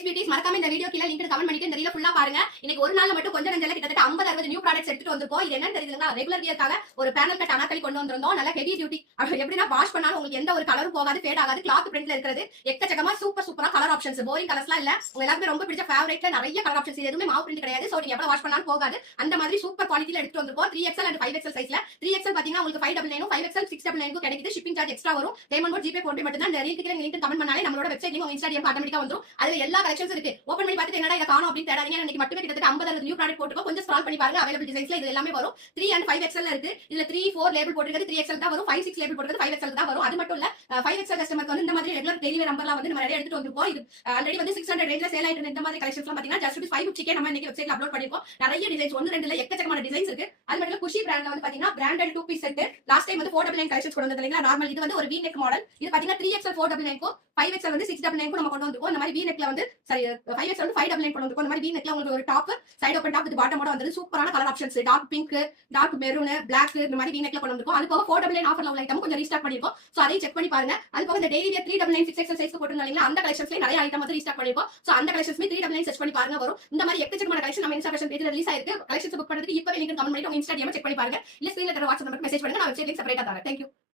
Face beauties மறக்காம இந்த video கீழ லிங்க் கமெண்ட் பண்ணிட்டு இந்த ரீல ஃபுல்லா பாருங்க. இன்னைக்கு ஒரு நாள்ல மட்டும் கொஞ்சம் நெஞ்சல கிட்டத்தட்ட 50 60 நியூ ப்ராடக்ட்ஸ் எடுத்துட்டு வந்திருக்கோம். இது என்னன்னு தெரியுதுங்களா? ரெகுலர் வியர்க்காக ஒரு பேனல் கட் அனார்கலி கொண்டு வந்திருந்தோம். நல்ல ஹெவி டியூட்டி. எப்படின்னா வாஷ் பண்ணாலும் உங்களுக்கு எந்த ஒரு கலரும் போகாது, ஃபேட் ஆகாது. கிளாத் பிரிண்ட்ல இருக்கிறது. எக்கச்சக்கமா சூப்பரா கலர் ஆப்ஷன்ஸ். போரிங் கலர்ஸ்லாம் இல்ல. உங்க எல்லாருமே ரொம்ப பிடிச்ச ஃபேவரட்ல நிறைய கலர் ஆப்ஷன்ஸ். இது எதுவுமே மாவு பிரிண்ட் கிடையாது. சோ நீங்க எவ்வளவு வாஷ் பண்ணாலும் போகாது. அந்த மாதிரி சூப்பர் குவாலிட்டில எடுத்துட்டு வந்திருக்கோம். 3XL and 5XL சைஸ்ல. 3XL பாத்தீங்கன்னா உங்களுக்கு 599 5XL 699 கிடைக்குது. ஷிப்பிங் சார்ஜ் எக்ஸ்ட்ரா வரும். பேமெண்ட் மோட் ஜிபே போன் மட்டும் தான். இந்த ரீல் லிங்க் கமெண்ட் பண்ணாலே நம்மளோட வெப்சைட்லயும் உங்க இன்ஸ்டாகிராம் ஆட்டோமேட்டிக்கா வந்துரும். அதுல எல்லா கலெக்ஷன்ஸ் இருக்கு. ஓபன் பண்ணி பார்த்துட்டு என்னடா இத காணோம் அப்படி தேடாதீங்க. இன்னைக்கு மட்டுமே கிட்டத்தட்ட 50 நியூ ப்ராடக்ட் போட்டுருக்கோம். கொஞ்சம் ஸ்க்ரால் பண்ணி பாருங்க. அவைலபிள் டிசைன்ஸ்ல இது எல்லாமே வரும். 3 and 5XL இருக்கு. இதுல 3 4 லேபிள் போட்டுருக்கு. 3XL தான் வரும். 5 6 லேபிள் போட்டுருக்கு. 5XL தான் வரும். அது மட்டும் இல்ல 5XL கஸ்டமருக்கு வந்து இந்த மாதிரி ரெகுலர் டெய்லி நம்பர்லாம் வந்து நம்ம நிறைய எடுத்துட்டு வந்திருக்கோம். இது ஆல்ரெடி வந்து 600 ரேஞ்ச்ல சேல் ஆயிட்டு இந்த மாதிரி கலெக்ஷன்ஸ்லாம் பாத்தீங்கன்னா ஜஸ்ட் 550k நம்ம இன்னைக்கு வெப்சைட்ல அப்லோட் பண்ணிருக்கோம். நிறைய டிசைன்ஸ் 1 2 இல்ல எக்கச்சக்கமான டிசைன்ஸ் இருக்கு. அது மட்டும் இல்ல குஷி பிராண்ட்ல வந்து பாத்தீங்கன்னா branded 2 piece set last time வந்து 499 கலெக்ஷன்ஸ் கொண்டு வந்தது இல்லைங்களா? நார்மல் இது வந்து ஒரு V neck மாடல். இது பாத்தீங்கன்னா 3XL 499 க்கும் 5XL வந்து 699 க்கும் நம்ம கொண்டு வந்திருக்கோம். இந்த மாதிரி V neckல வந்து சரி 5XL வந்து 599 கொண்டு வந்திருக்கோம். இந்த மாதிரி V neckல உங்களுக்கு ஒரு top side open top with பாட்டமோட வந்து சூப்பரான colour options. Dark pink, dark maroon, black இந்த மாதிரி V neckல கொண்டு வந்திருக்கோம். அது போக 499 ஆஃபர்ல உள்ள ஐட்டம் கொஞ்சம் ரீஸ்டாக் பண்ணிருக்கோம். சோ அதையும் செக் பண்ணி பாருங்க. அது போக இந்த டெய்லி 399 6XL சைஸ்க்கு போட்டுருந்தீங்களா? அந்த கலெக்ஷன்ஸ்ல நிறைய ஐட்டம் வந்து ரீஸ்டாக் பண்ணிருக்கோம். சோ அந்த கலெக்ஷன்ஸ்மே 399 சர்ச் பண்ணி பாருங்க வரும். இந்த மாதிரி எக்கச்சக்கமான கலெக்ஷன் நம்ம இன்ஸ்டா ஃபேஷன் பேஜ்ல ரிலீஸ் ஆயிருக்கு. கலெக்ஷன்ஸ் புக் பண்றதுக்கு இப்பவே லிங்க் கமெண்ட் பண்ணிட்டு உங்க இன்ஸ்டாகிராம் செக் பண்ணி பாருங்க. இல்ல ஸ்கிரீன்ல தர வாட்ஸ்அப் நம்பருக்கு மெசேஜ் பண்ணுங்க. நான் வெப்சைட் லிங்க் செப்பரேட்டா தரேன். Thank you.